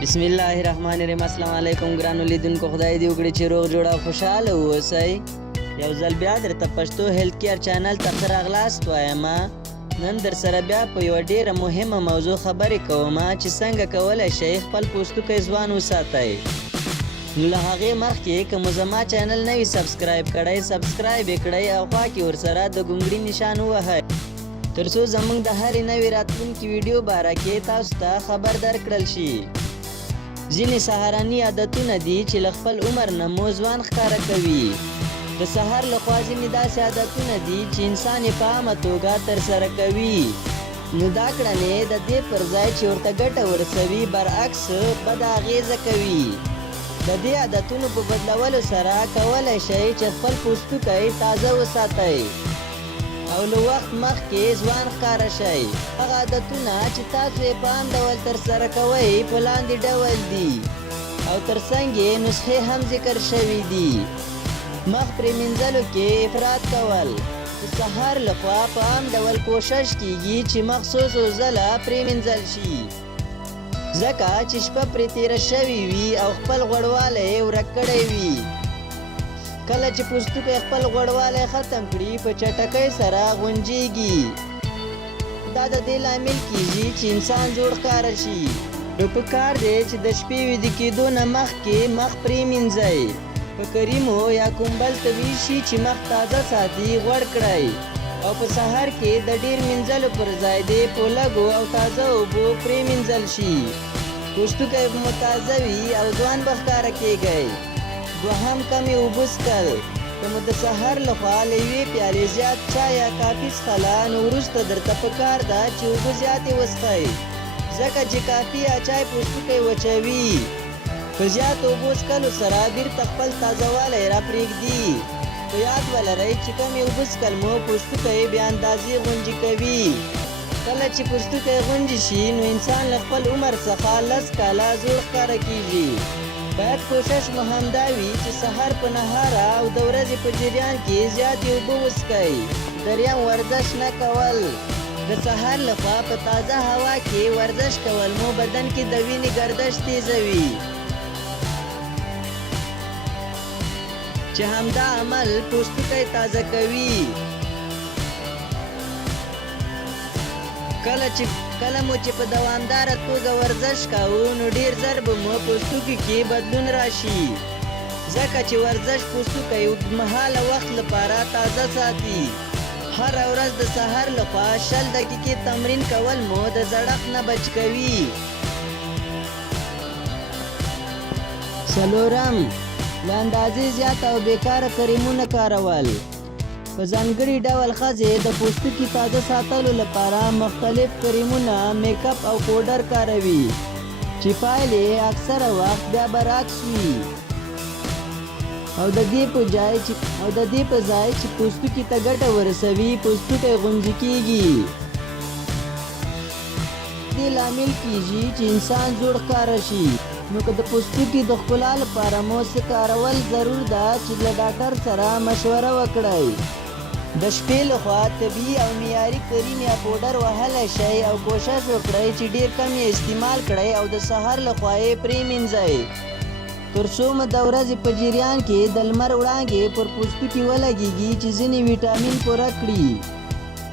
بسم الله الرحمن الرحیم. السلام علیکم ګرانو لیدونکو، خدای دې وکړي چې روغ جوړ او خوشحاله واوسئ. یو ځل بیا درته پښتو هیلث کیر چینل ته ښه راغلاست وایم. نن در سره بیا په یوه ډېره مهمه موضوع خبرې کوم چې څنګه کولی شئ خپل پوستکی ځوان وساتئ. نو له هغې مخکې که مو زما چینل نه وي سبسکرایب کړی، سبسکرایب یې کړئ او خوا کې ورسره د ګونګړي نشان ووهئ، تر څو زموږ د هرې نوې راتلونکې ویډیو باره کې تاسو ته خبر درکړل شي. ځینې سهارني عادتونه دي چې له خپل عمر نه مو ځوان ښکاره کوي. د سهار لخوا ځینې داسې عادتونه دي چې انسان یې په عامه توګه ترسره کوي، نو دا کړنې د دې پر ځای چې ورته ګټه ورسوي برعکس بده اغېزه کوي. د دې عادتونو په بدلولو سره کولی شئ چې خپل پوستکی تازه وساتئ او له وخت مخکې ځوان ښکاره شئ. هغه عادتونه چې تاسو یې په عام ډول ترسره کوئ په لاندې ډول دي او ترڅنګ یې نسخې هم ذکر شوي دي. مخ پرېمینځلو کې افراط کول. د سهار لخوا په عام ډول کوشش کیږي چې مخ څو ځله پرېمینځل شي، ځکه چې شپه پرې تېره شوې وي او خپل غوړوالی یې ورک کړی وي. کله چې پوستکی خپل غوړوالی ختم کړي په چټکۍ سره غونجېږي. دا د دې لامل کیږي چې انسان جوړ ښکاره شي. نو پکار دی چې د شپې ویده کېدو نه مخکې مخ پرېمینځئ. په کریمو یا کومبل ته ویشي چې مخ تازه ساتي غوړ کړئ او په سهار کې د ډېر مینځلو پر ځای دې په لږو او تازه اوبو پرېمینځل شي. پوستکی به مو تازه وي او ځوان به ښکاره کېږئ. دوهم، کمې اوبه څښل. که مو د سهار لخوا له یوې پیالې زیات چای یا کافي څښله، نو وروسته درته پکار ده چې اوبه زیاتې وڅښئ، ځکه چې کافي یا چای پوستکی وچوي. په زیات اوبو څښلو سره بیرته خپل تازهوالی راپرېږدي. په یاد ولرئ چې کمې اوبه څښل مو پوستکی بې اندازې غونجې کوي. کله چې پوستکی غونجې شي نو انسان له خپل عمر څخه 10 کاله زوړ ښکاره کېږي. باید کوشش مو همدا وي چې سهار په نهاره او د ورځې په جریان کې زیاتې اوبه وڅښئ. دریم، ورزش نه کول. د سهار لخوا په تازه هوا کې ورزش کول مو بدن کې د وینې گردش تیزوي، چې همدا عمل پوستکی تازه کوي. کله مو چې په دوامداره توګه ورزش کوو نو ډېر ژر به مو پوستکي کې بدلون راشي، ځکه چې ورزش پوستکی اوږدمهاله وخت لپاره تازه ساتي. هره ورځ د سهار لخوا 20 دقیقې تمرین کول مو د زړښت نه بچ کوي. څلورم، له اندازې زیات او بیکاره کریمونه کارول. په ځانګړي ډول ښځې د پوستکي تازه ساتلو لپاره مختلف کریمونه، میک اپ او پوډر کاروي، چې پایلې اکثره وخت بیا برعکس وي. او د دې په ځای چې پوستکي ته ګټه ورسوي، پوستکی غونجې کېږي. دې لامل کېږي چې انسان جوړ ښکاره شي. نو که د پوستکي د ښکلا لپاره مو څه کارول، ضرور ده چې له ډاکټر سره مشوره وکړئ. د شپې لخوا طبیعي او معیاري کریم یا پوډر وهلی شئ او کوشش وکړئ چې ډېر کم یې استعمال کړئ او د سهار لخوا یې پرېمینځئ، تر څو مو د ورځې په جریان کې د لمر وړانګې پر پوستکي ولګېږي چې ځینې ویټامین پوره کړي.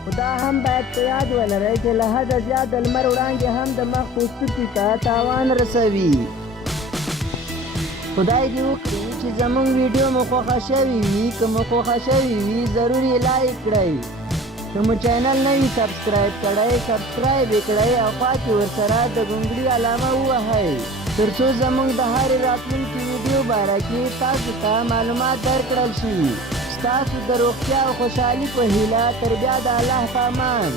خو دا هم باید په یاد ولرئ چې له حده زیات د لمر وړانګې هم د مخ پوستکي ته تاوان رسوي. خدای دې وکړي چې زموږ ویډیو مو خوښه شوې وي. که مو خوښه شوې وي ضرور یې لایک کړئ. که مو چینل نه وي سبسکرایب کړی، سبسکرایب یې کړئ او خوا کې ورسره د ګونګړي علامه ووهئ، تر څو زموږ د هرې راتلونکې ویډیو باره کې تاسو ته معلومات درکړل شي. ستاسو د روغتیا او خوشحالي په هیله، تر بیا د الله په امان.